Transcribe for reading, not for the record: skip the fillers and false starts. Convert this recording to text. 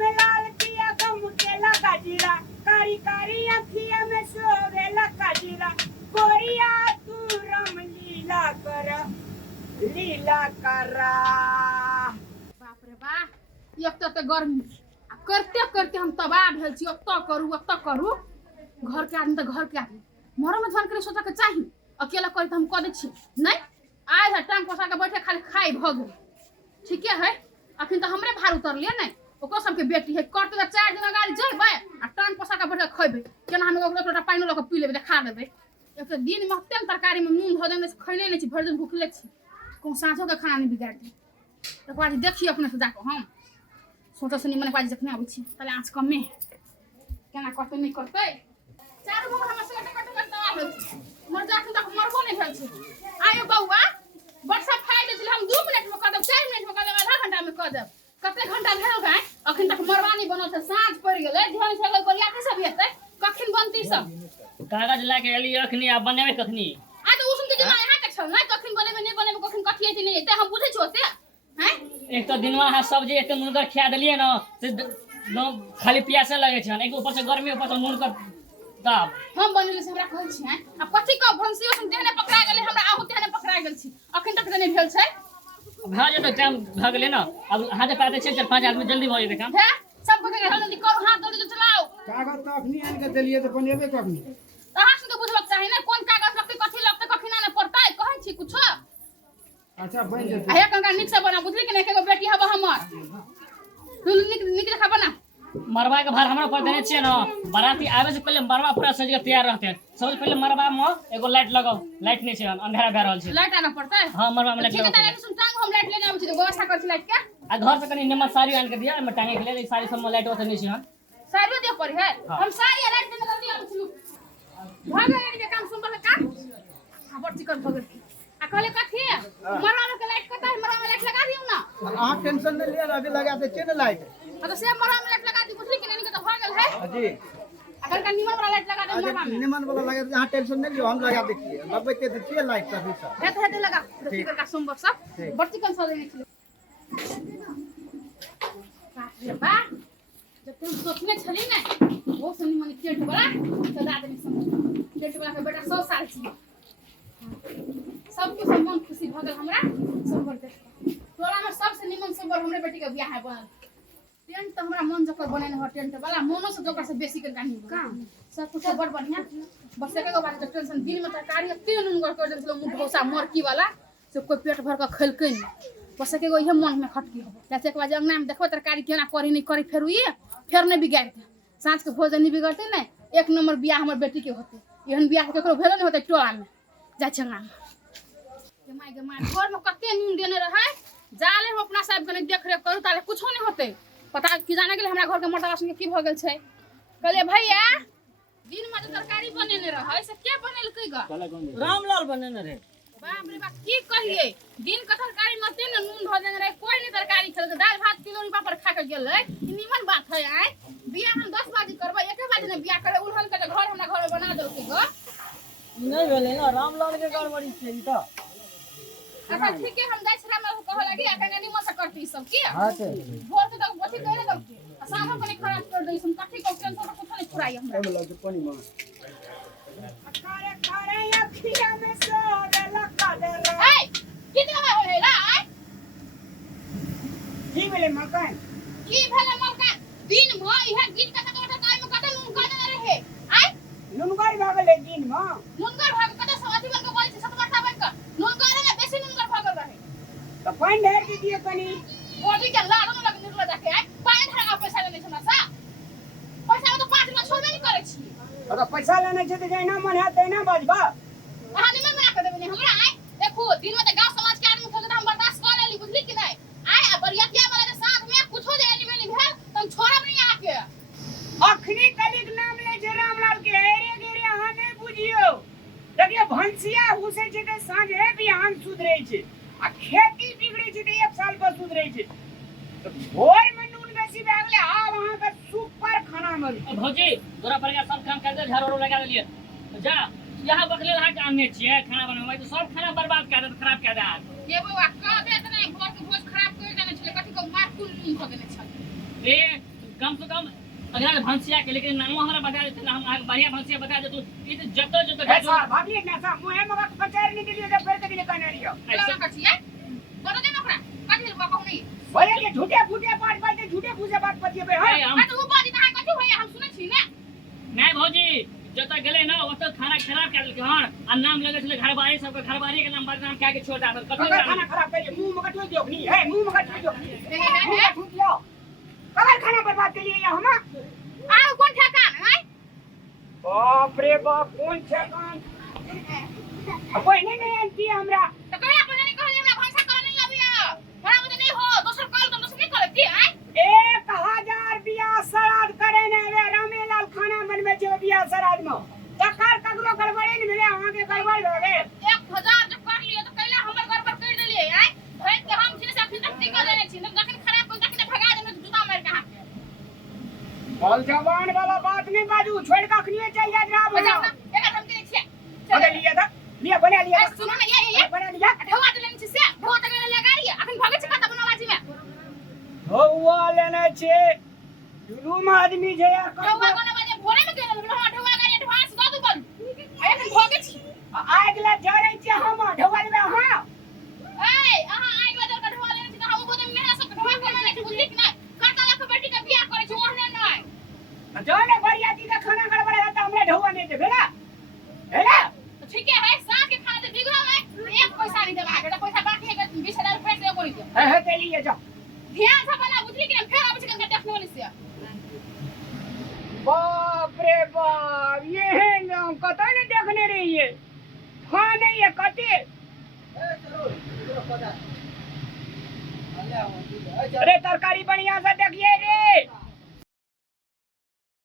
में लाल किया गम केला गजीरा कारी कारी अखिया में सोवेला गजीरा गोरिया तू रम लीला करा बाप रे बा एक तो गर्मी करते करते हम तबाह भेल छी ओत करू घर के आदमी तो घर के आदमी मरो में धन करे सोचा के चाही अकेला करे तो हम क दे छी नहीं आय है टांग पसा के बैठे खाली खाई भ गेल ठीक है अखन तो हमरे भार उतरलिए नहीं ओकरो सबके बेटी है करते 4 दिन गाड़ी जेबै आ टांग पसा के बैठे खइबै केना हम ओकरो लोटा पानी ल के पी लेबै देखा देबै एक तो दिन में तेल तरकारी में नून धो देने खइले नहीं छी भर दिन भूखले छी को साँझो के खाना नहीं बिगाड़ दी तो बाजी देखिए अपने से जाकर हम सोचा सुनी मने बाजी जखने आबै छी ताले आँच कमे केना करते नहीं करते चार गो हम से कट दवा भेल मर जाखन तक मरबो नहीं भेल छै आयो बौआ वर्षा फाइल दिल हम 2 मिनट में क देब 4 मिनट में क देब आधा घंटा में क देब कते घंटा भेल गए अखन तक मरवानी बनल छै साँझ पड़ गेलै ध्यान से गल गोलिया के सब हेतै कखन बनती सब कागज लाके एली अखनी आ बनेबे कखनी आ तो उसम के दिमाग यहाँ के छौ ना कखन बनेबे नहीं बनेबे कखन कथि हेतै नहीं हेतै हम बुझै छौ से हैं एक तो दिनवा हा सब्जी एक मुनकर खिया देलिए न से खाली प्यासे लगे छै एक ऊपर से गर्मी ऊपर से मुनकर दाब हम बनले से हमरा कहै छी हैं आ कथि का भंसियो से देहने पकड़ा गेलै हमरा आहु देहने पकड़ा गेल छी अखन तक नहीं भेल छै भा जे तो टाइम भ गेलै न अब हाथे पाते छै 4-5 आदमी जल्दी भ जेतै काम है सब को के जल्दी करो हाथ जल्दी चलाओ कागज तो अखनी आन के देलिए तो बनेबे कखनी तहां से तो बुझबाक चाही ना कोन कागज लगतै कथि लगतै कखि ना पड़तै कहै छी कुछो अच्छा बन जेतै आया कंगा निक से बना बुझली कि नहीं एगो बेटी हबा हमर तू निक देखा बना मरवा के भार हमरा पर देने छिए न बाराती आवे से पहले मरवा पूरा सज के तैयार रहते सबसे पहले मरवा में एगो लाइट लगाओ लाइट नहीं छै अंधेरा भए रहल छै लाइट आना पड़तै हां मरवा में लाइट ठीक है लगाओ ताले सुन टांग हम लाइट लेने आबै छी तो व्यवस्था कर छी लाइट के आ घर से कनी नमक साड़ी आन के दिया मैं टांगे के लिए साड़ी सब में लाइट ओते नहीं छै साइड दे पर है हम सारी लाइट देने जल्दी आबै छी भागे रेडी के काम सुन बले का खबर चिकन भगत आ कहले कथि मरवा में के लाइट कता है मरवा में लाइट लगा दियो ना अहाँ टेंशन नहीं लिया अभी लगा दे छै न लाइट तो से मरवा में लाइट लगा दी बुझली कि नहीं के तो भ गेल है जी अगर का निमन वाला लाइट लगा दे मरवा में निमन वाला लगा दे अहाँ टेंशन नहीं लियो हम लगा देखिए लगबैते तो छिए लाइट तभी सब हेते लगा ठीक का सोमवार सब बर्ती कन सो देने छी बा जब तुम सोचने छली ना वो सुनी मन केट बड़ा सदा देने समझ केट बड़ा के बेटा 100 साल छी सबके सब मन खुशी भ गेल हमरा सब देख तोरा में सबसे निमन सोमवार हमरे बेटी के बियाह है बनल टेंट तो हमरा मन जकर बनेने हो टेंट वाला मोनो से जोकर से बेसी के कहीं काम सब कुछ बड़ बढ़िया बस एगो बात के टेंशन दिन में तरकारी तीन नंबर कर देल मुंह भौसा मरकी वाला से कोई पेट भर के खलकै नहीं बस एगो इहे मन में खटकी हो जैसे एक बार अंगना में देखो तरकारी केना करी नहीं करी फिर नहीं बिगाड़ दे साँझ के भोजन नहीं बिगड़ते ना एक नंबर बियाह हमर बेटी के होते एहन बियाह केकरो भेलो नहीं होते टोला में जा छंगा के माय घर में कते नून देने रहे जाले हम अपना साहब के देख रेख करू ताले कुछो नहीं होते पता कि जाने के हमरा घर के मर्दवा संगे की भ गेल छै कहले भैया दिन में जो तरकारी बनेने रहे से के बनेलकै ग रामलाल बनेने रहे बाप रे बाप की कहिए दिन का तरकारी में तीन नून धो देने रहे कोई नहीं तरकारी खेल दाल भात तिलौरी पापड़ खा के गेलै ई निमन बात है आय बियाह हम 10 बजे करबै 1 बजे ने बियाह करे उल्हन के घर हमरा घर बना देलकै ग नहीं भेलै ना रामलाल के गड़बड़ी छै ई तो अच्छा ठीक है हम जाय छरा में कह लगी अखन निमन से करती सब की हां से भोर के तक बची करे दब सामो कने खराब कर दै हम कथि को टेंशन कुछ नहीं फुराई हमरा एमे लग पानी में खारे खारे अखिया में सोवेला गजरा ए कितना में होले ला आय की मिले मकान की भेले मौका दिन में इहे गीत का कत टाइम में कत नून कत रहे आय नुनगर भागले दिन में नूनगर भाग कत सवाती बन के बोली से सतबरता बन के नूनगर है बेसी नूनगर भागल रहे तो पानी ढेर के दिए कनी बॉडी के लाड़ो लग निकल जाके आय पानी धरा पैसा लेने छना सा पैसा तो 5 लाख छोड़बे नहीं करे छी अगर पैसा लेने छै तो जैना मन है तैना बजबा कहां निमन बना के देबे हमरा आय देखो दिन में तो गांव समाज के आदमी खेल हम बर्दाश्त कर लेली बुझली कि नहीं आय आ बरियातिया वाला के साथ में कुछो जे एनिमल भेल तुम छोड़ब नहीं आके अखनी कलिक नाम ले छै रामलाल के एरे गेरे अहाँ नहीं बुझियो देखिए भंसिया हुसे छै त साँझे बिहान सुधरे छै आ खेती बिगड़े छै त 1 साल पर सुधरे छै तो भोर में नून बेसी भए गेलै आब अहाँ के सुपर खाना मिल भौजी तोरा पर सब काम कर दे झाड़ू लगा देलिए जा यहाँ बकले लहा के आने छिए खाना बनबै तो सब खाना बर्बाद कर दे खराब कर दे ये बउआ कह दे त नहीं भोर के भोज खराब कर देने छले कथि को मार कुल नींद हो देने छले ए कम से कम अगर भंसिया के लेकिन नाम हमरा बता देते ना, हम बढ़िया भंसिया बता दे। तू ये तो जब तक ऐसा भाभी ना सा मुहे मगा पंचायत नहीं के लिए जब फिर के लिए कहने रही हो लगा कर छिए बता दे नखरा काटी रुपा कहू नहीं बोले के झूठे फूटे पाट बाटे झूठे फूसे बात पतिए बे हां हम मैं तो वो बात इतना कथु भैया हम सुने छी ना नहीं भौजी जब तक गले ना वो तो खाना खराब कर देलके हन आ नाम लगे छले घर बारी सब घर बारी के नाम बदनाम क्या के छोड़ दा कथु खाना खराब करिए मुंह मगा ठोक दियो नहीं है मुंह मगा ठोक दियो हे ठोक दियो कबर खाना बर्बाद के लिए हम आ कौन ठेकान है बाप रे बाप कौन ठेकान कोई नहीं आंटी हमरा तो कहिया पहले नहीं कहले हमरा भाषा कर नहीं लबिया हमरा मुझे नहीं हो दोसर कॉल तुम दोसर नहीं करती है 1000 बियाह श्राद्ध करे ने रे रामेलाल खाना बनवे छै बियाह श्राद्ध में तकर ककरो गड़बड़े नहीं मिले अहाँ के गड़बड़ हो गए 1000 जब कर लियो तो कैला हमर गड़बड़ कर देलिए है भाई के हम सिर्फ से फिर टिका देने छी जखन खराब कोई तखने भगा देने जूता मार के हाथ बोल जवान वाला बात नहीं बाजू छोड़ के अखनिए चल जा जरा बजा बना एक हम के छिए बना लिया था लिया बना लिया था। सुनो ना ये बना लिया ढवा देले छी से ढवा तक लगा रही है अखन भागे छी कत बनवाजी में हवा लेने छे रूम आदमी जे यार ढवा बनवाजी भोरे में गेल ढवा गाड़ी एडवांस दो दू बोल अखन भागे छी आग ला जरे छे हम ढवाल में हां ए अहाँ आइ बदल के ढवा लेने छी त हम बोदे मेरा सब ढवा के माने छी बुझली कि नहीं काटा लाख बेटी के बियाह करे छी ओहने नहीं जाने बरियाती का खाना गड़बड़ है तो हमरा ढवा नहीं दे भेला भेला तो ठीक है साथ के खाना तो बिगड़ा है एक पैसा नहीं देबा के पैसा बाकी है 20000 रुपया से कोई दे है ते लिए जा ध्यान से बना बुझली कि फिर आबै छी के देखने वाली से बाप रे बाप ये है नाम कतई नहीं देखने रही है हां नहीं है कते अरे तरकारी बढ़िया से देखिए रे